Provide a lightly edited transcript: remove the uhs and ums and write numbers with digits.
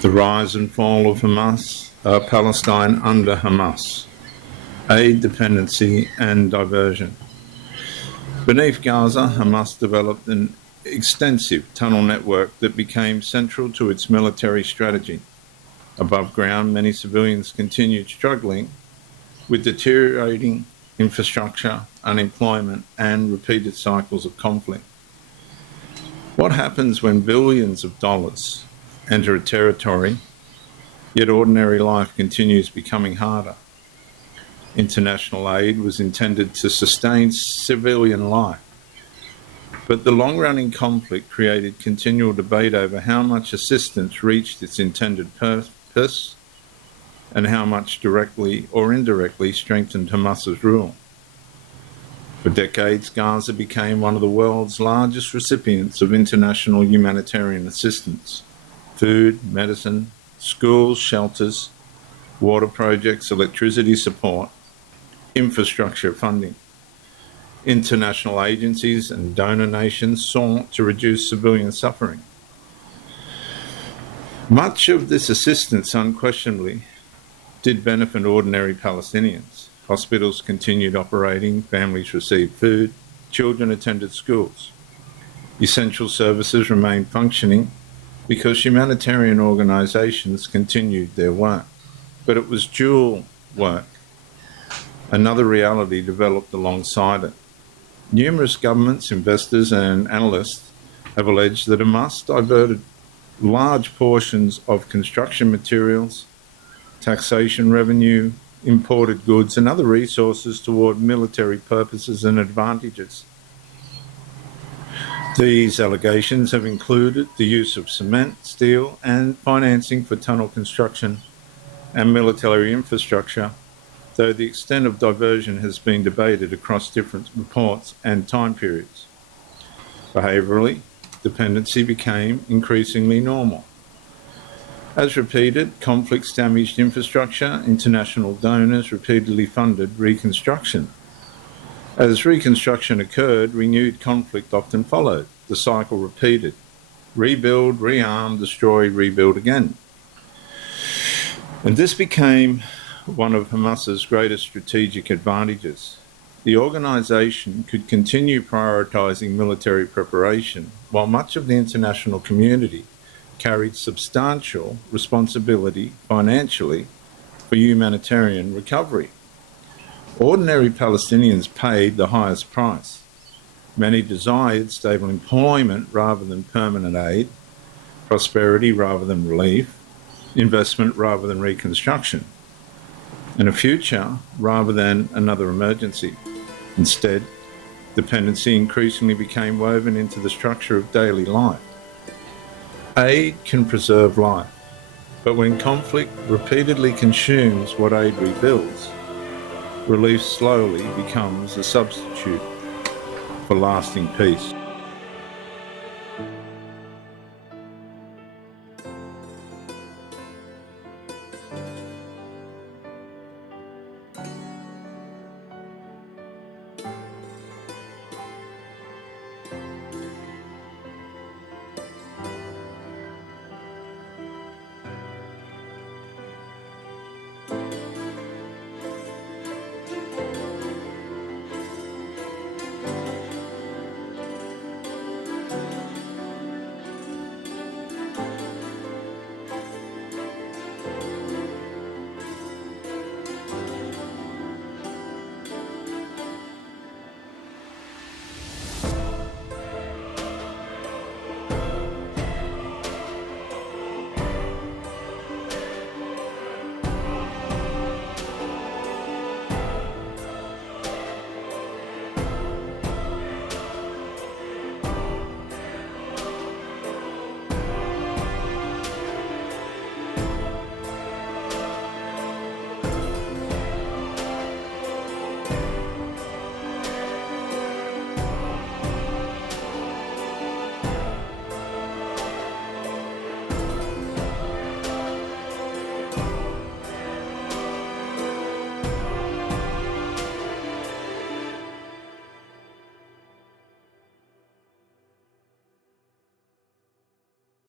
The rise and fall of Palestine under Hamas, aid dependency and diversion. Beneath Gaza, Hamas developed an extensive tunnel network that became central to its military strategy. Above ground, many civilians continued struggling with deteriorating infrastructure, unemployment, and repeated cycles of conflict. What happens when billions of dollars enter a territory, yet ordinary life continues becoming harder? International aid was intended to sustain civilian life, but the long-running conflict created continual debate over how much assistance reached its intended purpose and how much directly or indirectly strengthened Hamas's rule. For decades, Gaza became one of the world's largest recipients of international humanitarian assistance: food, medicine, schools, shelters, water projects, electricity support, infrastructure funding. International agencies and donor nations sought to reduce civilian suffering. Much of this assistance unquestionably did benefit ordinary Palestinians. Hospitals continued operating, families received food, children attended schools. Essential services remained functioning because humanitarian organisations continued their work. But it was dual work. Another reality developed alongside it. Numerous governments, investors and analysts have alleged that Hamas diverted large portions of construction materials, taxation revenue, imported goods and other resources toward military purposes and advantages. These allegations have included the use of cement, steel and financing for tunnel construction and military infrastructure, though the extent of diversion has been debated across different reports and time periods. Behavioural dependency became increasingly normal. As repeated conflicts damaged infrastructure, international donors repeatedly funded Reconstruction. As Reconstruction occurred, renewed conflict often followed. The cycle repeated: rebuild, rearm, destroy, rebuild again. And this became one of Hamas's greatest strategic advantages. The organisation could continue prioritising military preparation while much of the international community carried substantial responsibility financially for humanitarian recovery. Ordinary Palestinians paid the highest price. Many desired stable employment rather than permanent aid, prosperity rather than relief, investment rather than reconstruction, and a future rather than another emergency. Instead, dependency increasingly became woven into the structure of daily life. Aid can preserve life, but when conflict repeatedly consumes what aid rebuilds, relief slowly becomes a substitute for lasting peace.